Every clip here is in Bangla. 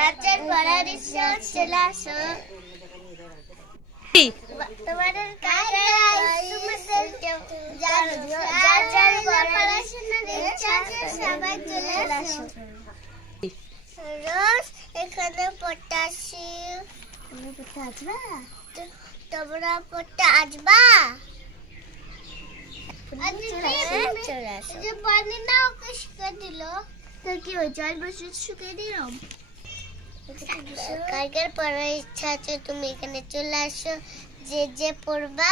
চার্জার পড়ার ইচ্ছা চলে আসো। তোমাদের চার্জার পড়াশোনার ইচ্ছা সবাই চলে আসো। রোজ এখানে পড়তে আসি। তোমরা পড়তে আসবা? চলে আসো। যে পানি না ওকে শুকিয়ে দিল তো কি হয়েছে? 8 বছর শুকিয়ে দিলাম। কালকের পড়ার ইচ্ছা আছে, তুমি এখানে চলে আসো। যে পড়বা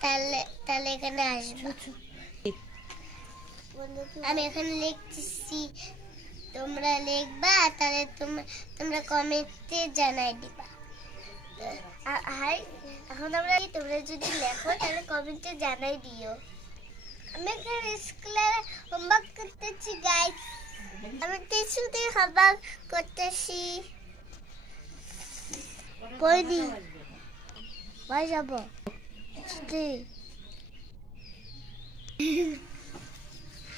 তাহলে এখানে আসবে। আমি এখানে লিখতেছি, তোমরা লিখবা, তাহলে তোমরা কমেন্টে জানাই দিবা। হাই, এখন তোমরা যদি লেখো তাহলে কমেন্টে জানাই দিও। আমি এখানে স্কুলে হোমওয়ার্ক করতেছি গাইস। আমি টিউশনে হোমওয়ার্ক করতেছি। পড়ি বাই যাব।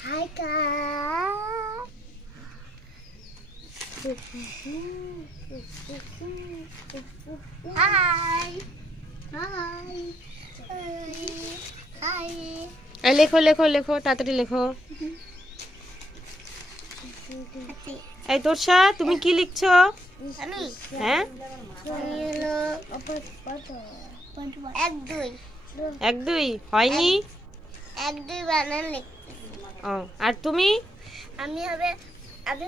হাই কা হাই হাই হাই। লেখো লেখো লেখো, তাড়াতাড়ি লেখো। এই তোরসা, তুমি কি লিখছো? আমি হ্যাঁ, 1 2 হয়নি। 1 2 বানান লিখতেছি। ও, আর তুমি? আমি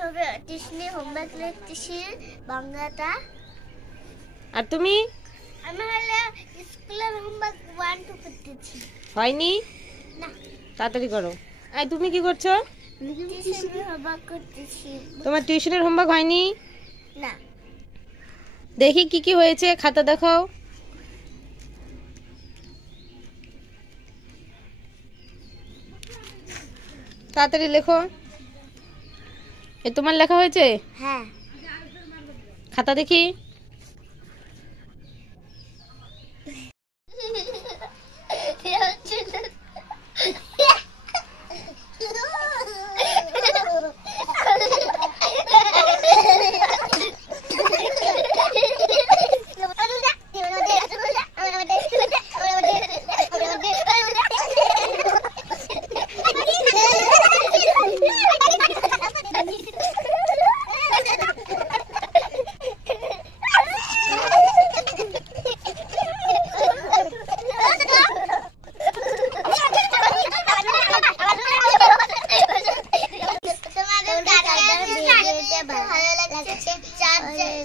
হবে টিউশনে হোমওয়ার্ক লিখতেছি বাংলাটা। আর তুমি? আমি হলে স্কুলের হোমওয়ার্ক 1 2 করতেছি। হয়নি, না তাড়াতাড়ি করো। এই তুমি কি করছো? টিউশনে হোমওয়ার্ক করতেছি। তোমার টিউশনের হোমওয়ার্ক হয়নি? না দেখি কি কি হয়েছে, খাতা দেখাও। তাড়াতাড়ি লেখো। এ তোমার লেখা হয়েছে? হ্যাঁ। খাতা দেখি।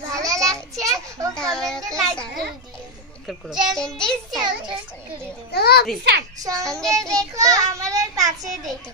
ভালো লাগছে ও কমেন্টে লাইক করে দিও। সঙ্গে দেখো, আমাদের পাশে দেখো।